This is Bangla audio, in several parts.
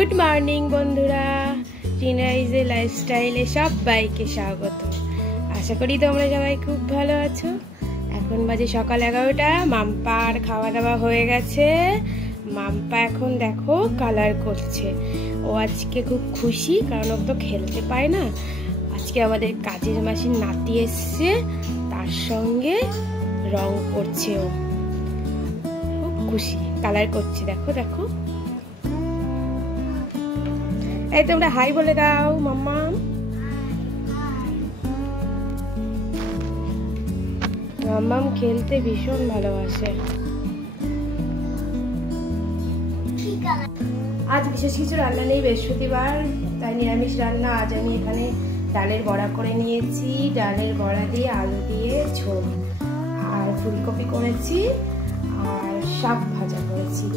गुड मॉर्निंग बंधुरा टीनराइजे लाइफस्टाइले सबाइके स्वागत। आशा करी तोमरा सबाई खूब भालो आछो। एखन बाजे सकाल 11टा। माम्पार खावा दावा हये गेछे। माम्पा एखन देखो कालार करछे। ओ आजके खूब खुशी कारण ओ तो खेलते पाय ना। आजके आमादेर काजेर मासिर नाती एसेछे तार संगे रंग करछे। ओ खूब खुशी कालार करछे। देखो देखो এই তোমরা হাই বলে দাও মাম্মা। মাম্মাম খেলতে ভীষণ ভালোবাসে। আজ বিশেষ কিছু রান্না নেই, বৃহস্পতিবার তাই নিরামিষ রান্না। আজ আমি এখানে ডালের বড়া করে নিয়েছি। ডালের বড়া দিয়ে আলু দিয়ে ঝোল আর ফুলকপি করেছি আর শাক ভাজা করেছি।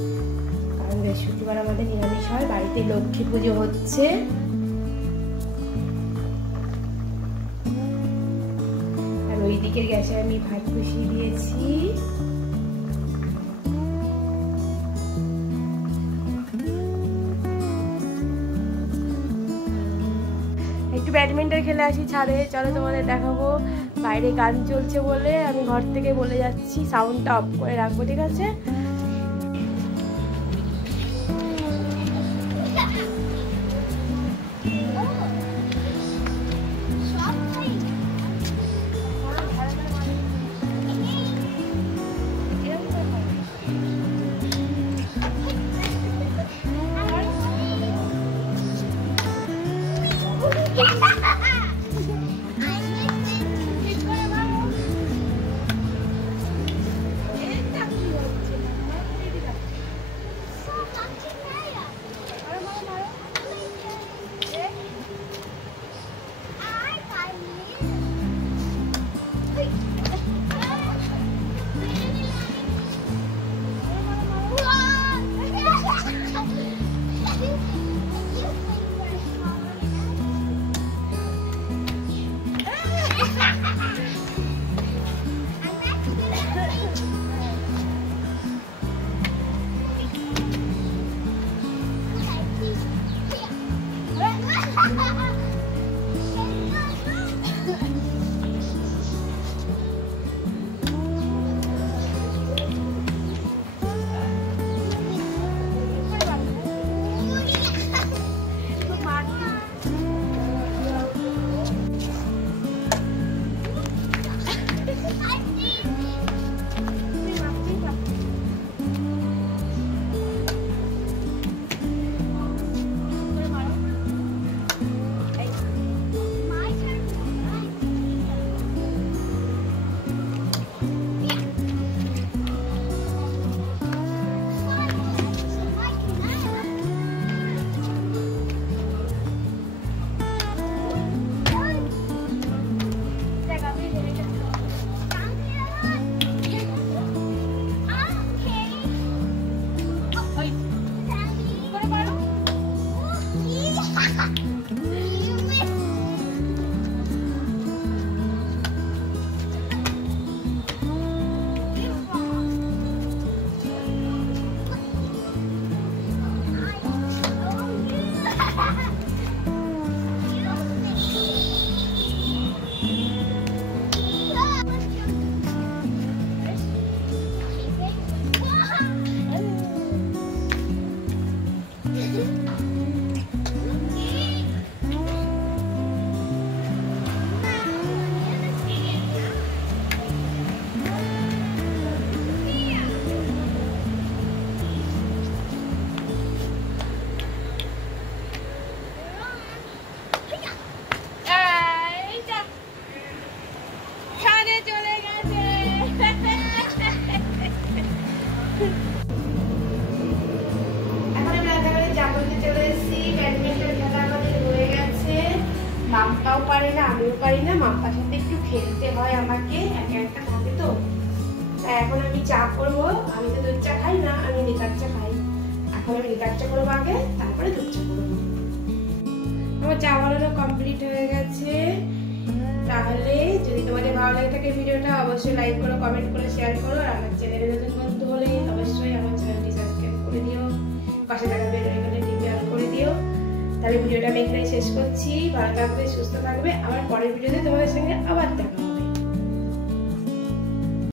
বৃহস্পতিবার আমাদের নিরামিষ হয়, বাড়িতে লক্ষ্মী পুজো হচ্ছে। আর ওই দিকের গ্যাসে আমি ভাত বসিয়ে দিয়েছি। একটু ব্যাডমিন্টন খেলে আসি ছাদে। চলো তোমাদের দেখাবো। বাইরে গান চলছে বলে আমি ঘর থেকে বলে যাচ্ছি সাউন্ডটা অফ করে রাখবো, ঠিক আছে? মাম্পাও পারে না, আমিও পারি না। মাম্পার সাথে একটু খেলতে হয় আমাকে, একা একা থাকে তো। তাই এখন আমি চা করবো। আমি তো দুধ চা খাই না, আমি লিকার চা খাই। এখন আমি লিকার চা করবো আগে, তারপরে দুধ চা করবো। আমার চা বানানো কমপ্লিট হয়ে গেছে। তাহলে যদি তোমাদের ভালো লাগে থাকে ভিডিওটা অবশ্যই লাইক করো, কমেন্ট করো, শেয়ার করো। আর আমার চ্যানেলে নতুন বন্ধু হলে অবশ্যই আমার চ্যানেলটি সাবস্ক্রাইব করে দিও। পাশে থাকা বেল আইকনে টিপে অন করে দিও। তাহলে ভিডিওটা আমি এখানে শেষ করছি। ভালো থাকবে, সুস্থ থাকবে, আবার পরের ভিডিওতে তোমাদের সঙ্গে আবার দেখা হবে।